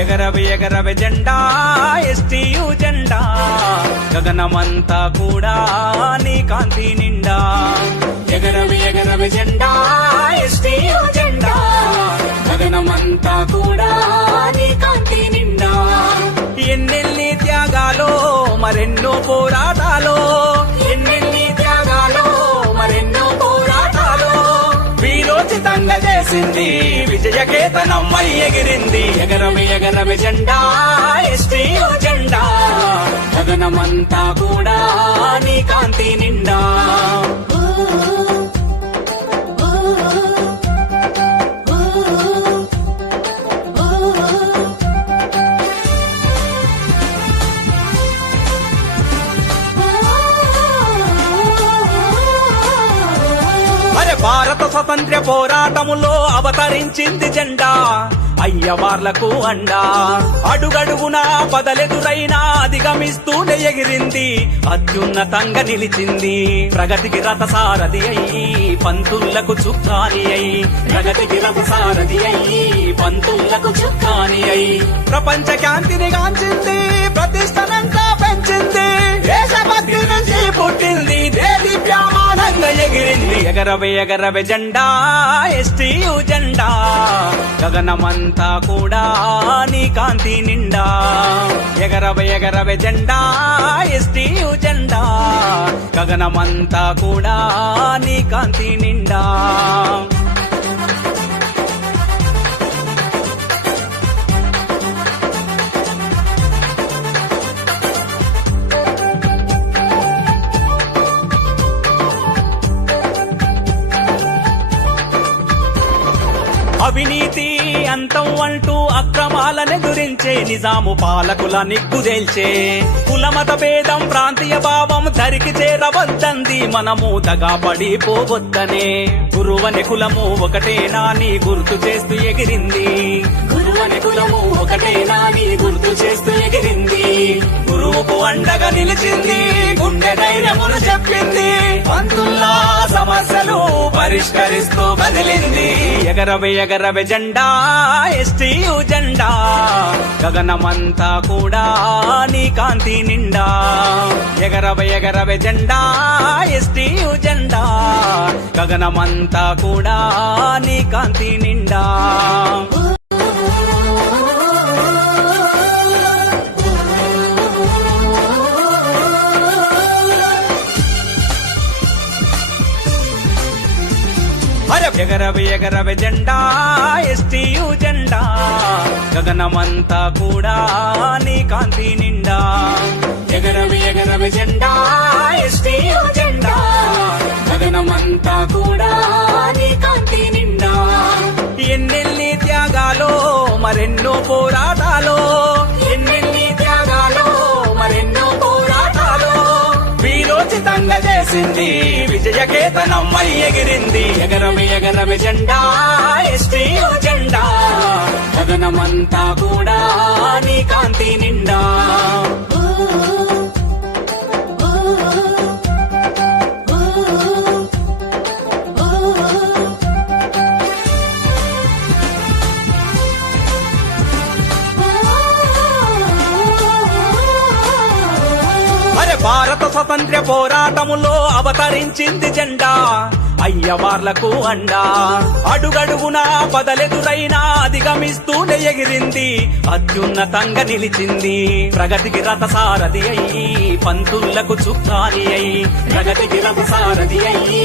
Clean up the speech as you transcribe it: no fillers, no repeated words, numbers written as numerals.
ఎగరవే ఎగరవే జెండా ఎస్టీయు జెండా గగనమంతా కూడా నీ కాంతి నిండా ఎగరవే ఎగరవే జెండా ఎస్టీయు జెండా గగనమంతా కూడా నీ కాంతి నిండా ఎన్నెల్లి త్యాగాలో మరెన్నో పోరాటాలో ఎన్నెల్లి త్యాగాలో మరెన్నో పోరాటాలో వీరోచితంగా చేసింది విజయకేతనమ్మై ఎగిరింది ఎగరవే ఎగరవే జెండా ఎస్టీయు జెండా గగనమంతా కూడా నీ కాంతి నిండా భారత స్వతంత్ర పోరాటములో అవతరించింది జెండా అయ్యవార్లకు అండా అడుగడుగునా పదలెదురైనా అధిగమిస్తూనే ఎగిరింది అత్యున్నతంగా నిలిచింది ప్రగతికి రథసారథి అయ్యి పంతులకు చుక్కాని అయి ప్రగతికి రథసారథి అయ్యి పంతులకు చుక్కాని అయి ప్రపంచ శాంతిని గాంచింది ప్రతిష్టనంతా పెంచింది దేశభక్తి నుంచి పుట్టింది దేవి ప్యామానంగా ఎగిరింది ఎగరవే ఎగరవే జెండా ఎస్టీయు జెండా గగనమంతా కూడా నీ కాంతి నిండా ఎగరవే ఎగరవే జెండా ఎస్టీయు జెండా గగనమంతా కూడా నీ కాంతి నిండా అవినీతి అంతం అంటూ అక్రమాలనెదురించే నిజాము పాలకుల నిగ్గుదేల్చే కులమత భేదం ప్రాంతీయ భావం ధరికి చేరవద్దంది మనము దగాపడిపోవద్దనే గురువని కులము ఒకటేనా నీ గుర్తు చేస్తూ ఎగిరింది గురువని కులము ఒకటేనా నీ గుర్తు చేస్తూ ఎగిరింది గురువుకు అండగా నిలిచింది గుండె ధైర్యమును చెప్పింది పంతుల్లా సమస్యలు పరిష్కరిస్తూ కదిలింది ఎగరవే ఎగరవే జెండా ఎస్టీయు జెండా గగనమంతా కూడా నీ కాంతి నిండా ఎగరవే ఎగరవే జెండా ఎస్టీయు జెండా గగనమంతా కూడా నీ కాంతి నిండా ఎగరవే ఎగరవే జెండా ఎస్టీయు జెండా గగనమంతా కూడా నీ కాంతి నిండా ఎగరవే ఎగరవే జెండా ఎస్టీయు జెండా గగనమంతా కూడా నీ కాంతి నిండా ఎన్నెల్లి త్యాగాలో మరెన్నో పోరాటాలో ఎన్నెల్లి త్యాగాలో మరెన్నో పోరాటాలో వీరోచితంగా చేసింది విజయకేతనమ్మై ఎగిరింది ఎగరవే ఎగరవే జెండా ఎస్టీయు జెండా గగనమంతా కూడా నీ కాంతి నిండా భారత స్వతంత్ర పోరాటములో అవతరించింది జెండా అయ్యవార్లకు అండా అడుగడుగునా పదలెదురైనా అధిగమిస్తూనే ఎగిరింది అత్యున్నతంగా నిలిచింది ప్రగతికి రథసారథి అయ్యి పంతులకు చుక్కాని అయి ప్రగతికి రథసారథి అయ్యి